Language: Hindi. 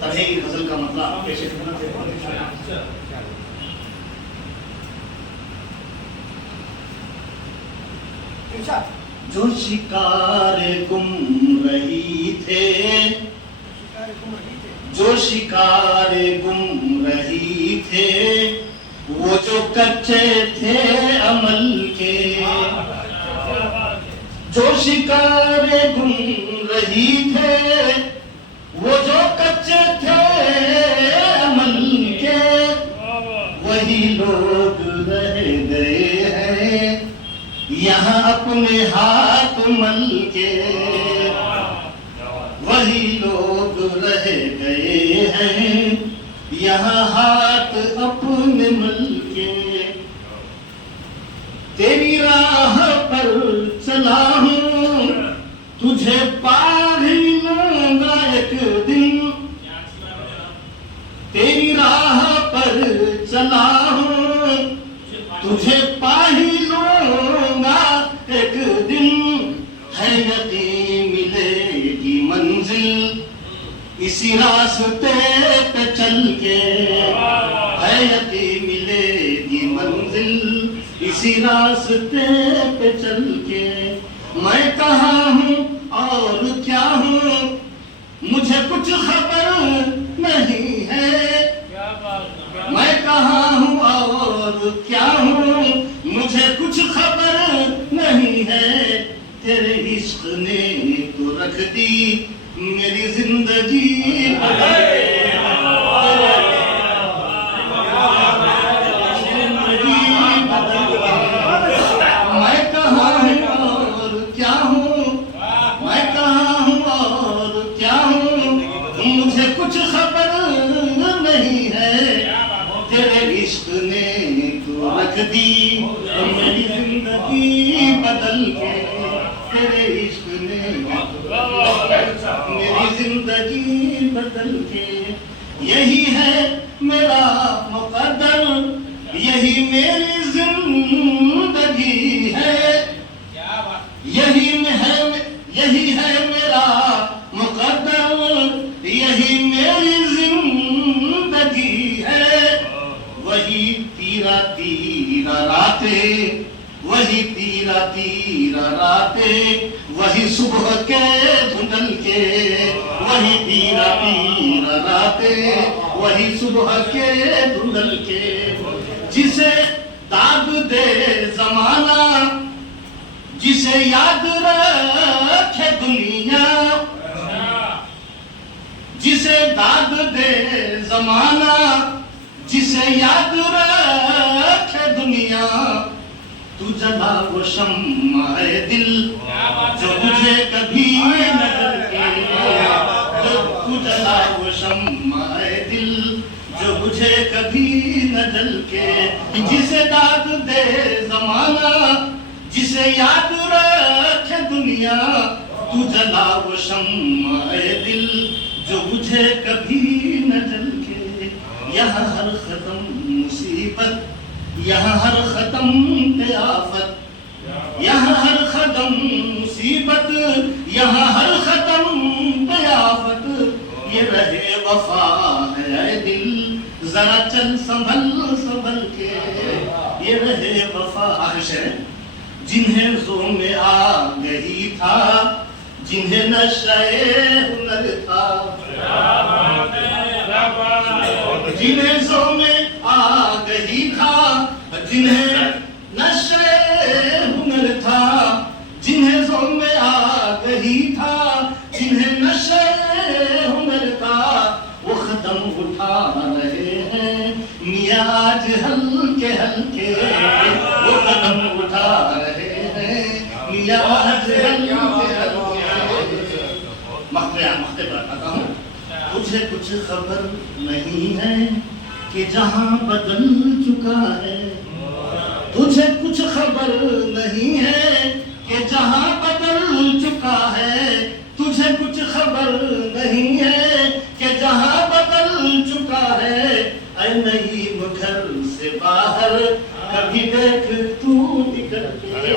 तभी गजल का मतलब पेश करना चाहिए। जो शिकार गुम रही थे, जो शिकार गुम रही थे, वो जो कच्चे थे अमल के, जो शिकार गुम रही थे, वो जो कच्चे थे अमल के, वही लोग रह गए हैं यहाँ अपने हाथ मल के, वही लोग रह गए हैं यहाँ हाथ अपने मल के। तेरी राह पर चला हूँ, तुझे पा ही लूंगा एक दिन, तेरी राह पर चला हूँ, तुझे पा ही लूंगा एक दिन, है यकीन मिलेगी मंजिल इसी रास्ते पे चल के, है यकीन मिलेगी मंजिल इसी रास्ते पे चल के। मैं कहाँ हूँ और क्या हूँ मुझे कुछ खबर नहीं है, मैं कहाँ हूँ और क्या हूँ मुझे कुछ खबर नहीं है, तेरे इश्क ने तो रख दी मेरी जिंदगी मैं कहाँ हूँ और क्या हूँ, मैं कहाँ हूँ और क्या हूँ मुझे कुछ खबर नहीं है, तेरे इश्क ने तो रख दी मेरी जिंदगी बदल के, तेरे इश्क ने मेरी जिंदगी बदल के। यही है मेरा मुकद्दर, यही मेरी जिंदगी है, यही है मेरा मुकद्दर, यही मेरी जिंदगी है। वही तीरा तीरा रातें, वही तीरा तीरा रातें, वही सुबह के धुंधल के, वही तीरा तीरा रातें, वही सुबह के धुंधल के। जिसे दाद दे जमाना, जिसे याद रखे दुनिया, जिसे दाद दे जमाना, जिसे याद रखे दुनिया, तू जला वो शम्मा है दिल जो मुझे कभी न जले, तू जला वो शम्मा है दिल जो मुझे कभी न जल के। जिसे दाद दे जमाना, जिसे याद रखे दुनिया, तू जला वो शम्मा है दिल जो मुझे कभी न जल के। यहाँ हर खत्म मुसीबत, यहाँ हर खत्म पे आफत, यहाँ हर खत्म मुसीबत, यहाँ हर खत्म पे आफत, ये रहे वफा है दिल जरा चल संभल संभल के, ये रहे वफा। आखिर जिन्हें ज़ों में आ गई था, जिन्हें नशे हुनर था, जिन्हें ज़ों में आ गई था, जिन्हें नशे हुनर था, जिन्हें ज़ों में आ गई था, जिन्हें नशे हुनर था, वो कदम उठा रहे हैं मियां आज हल्के हल्के, वो कदम उठा रहे हैं मियां आज हल्के हल्के। मख्ते पर आता हूँ, तुझे कुछ खबर नहीं है कि जहां बदल चुका है, तुझे कुछ खबर नहीं है कि जहां बदल चुका है, तुझे कुछ खबर नहीं है कि जहां बदल चुका है। ऐ नईम घर से बाहर कभी देख तू निकल के,